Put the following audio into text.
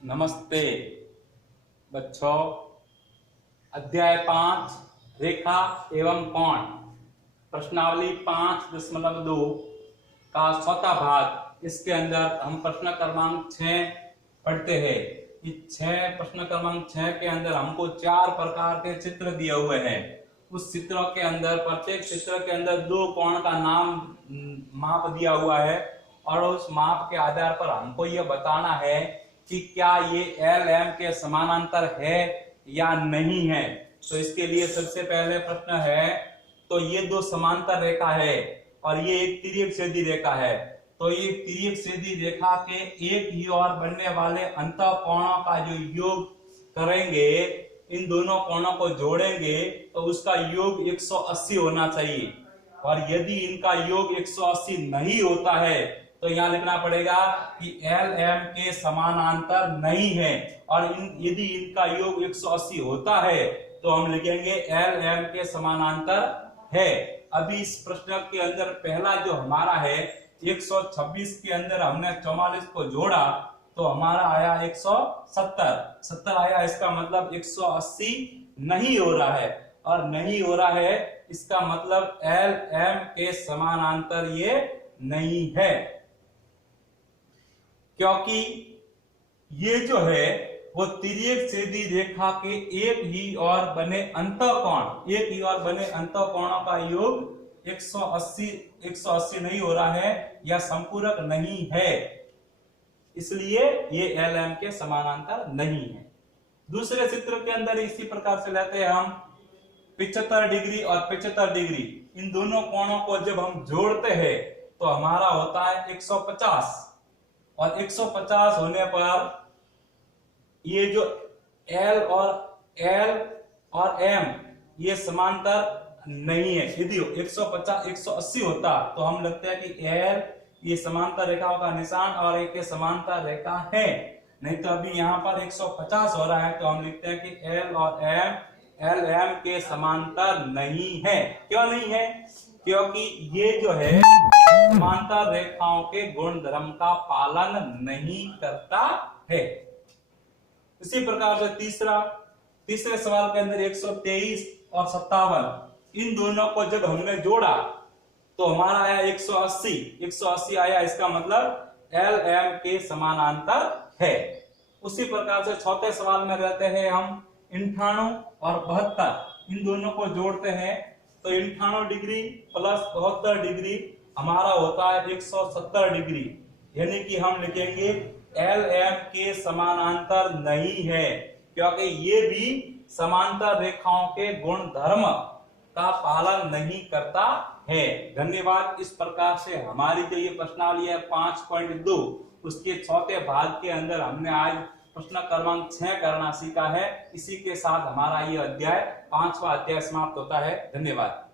नमस्ते बच्चों। अध्याय 5 रेखा एवं कोण प्रश्नावली 5.2 का चौथा भाग। इसके अंदर हम प्रश्न क्रमांक 6 पढ़ते हैं। इस 6 प्रश्न क्रमांक 6 के अंदर हमको 4 प्रकार के चित्र दिए हुए हैं। उस चित्रों के अंदर प्रत्येक चित्र के अंदर 2 कोण का नाम माप दिया हुआ है और उस माप के आधार पर हमको यह बताना है कि क्या ये एल एम के समानांतर है या नहीं है। तो इसके लिए सबसे पहले प्रश्न है, तो ये 2 समांतर रेखा है और ये एक तिर्यक सीधी रेखा है। तो ये तिर्यक सीधी रेखा के एक ही ओर बनने वाले अंतःकोणों का जो योग करेंगे, इन दोनों कोणों को जोड़ेंगे तो उसका योग 180 होना चाहिए। और यदि इनका योग 180 नहीं होता है तो यहाँ लिखना पड़ेगा कि एल एम के समानांतर नहीं है। और यदि इनका योग 180 होता है तो हम लिखेंगे एल एम के समानांतर है। अभी इस प्रश्न के अंदर पहला जो हमारा है 126 के अंदर हमने 44 को जोड़ा तो हमारा आया 170 आया। इसका मतलब 180 नहीं हो रहा है और नहीं हो रहा है इसका मतलब एल एम के समानांतर ये नहीं है, क्योंकि ये जो है वो तिर्यक सीधी रेखा के एक ही ओर बने अंतःकोणों का योग 180 नहीं हो रहा है या संपूरक नहीं है, इसलिए ये एल एम के समानांतर नहीं है। दूसरे चित्र के अंदर इसी प्रकार से लेते हैं हम 75 डिग्री और 75 डिग्री। इन दोनों कोणों को जब हम जोड़ते हैं तो हमारा होता है 150 और 150 होने पर ये जो L और M ये समांतर नहीं है। यदि 150 180 होता तो हम लगते हैं कि L ये समांतर रेखाओं का निशान और एक के समांतर रेखा है, नहीं तो अभी यहाँ पर 150 हो रहा है तो हम लिखते हैं कि L और L M के समांतर नहीं है। क्यों नहीं है? क्योंकि ये जो है समांतर रेखाओं के गुण धर्म का पालन नहीं करता है। इसी प्रकार से तीसरे सवाल के अंदर 123 और 57 इन दोनों को जब हमने जोड़ा तो हमारा आया 180 आया। इसका मतलब एल एम के समानांतर है। उसी प्रकार से चौथे सवाल में रहते हैं हम 98 और 72 इन दोनों को जोड़ते हैं तो 98 डिग्री प्लस 72 डिग्री हमारा होता है 170 डिग्री। यानी कि हम लिखेंगे एल एम के समानांतर नहीं है, क्योंकि ये भी समांतर रेखाओं के गुण धर्म का पालन नहीं करता है। धन्यवाद। इस प्रकार से हमारी जो ये प्रश्नावली है 5.2 उसके चौथे भाग के अंदर हमने आज प्रश्न क्रमांक 6 करना सीखा है। इसी के साथ हमारा ये अध्याय 5वां अध्याय समाप्त होता है। धन्यवाद।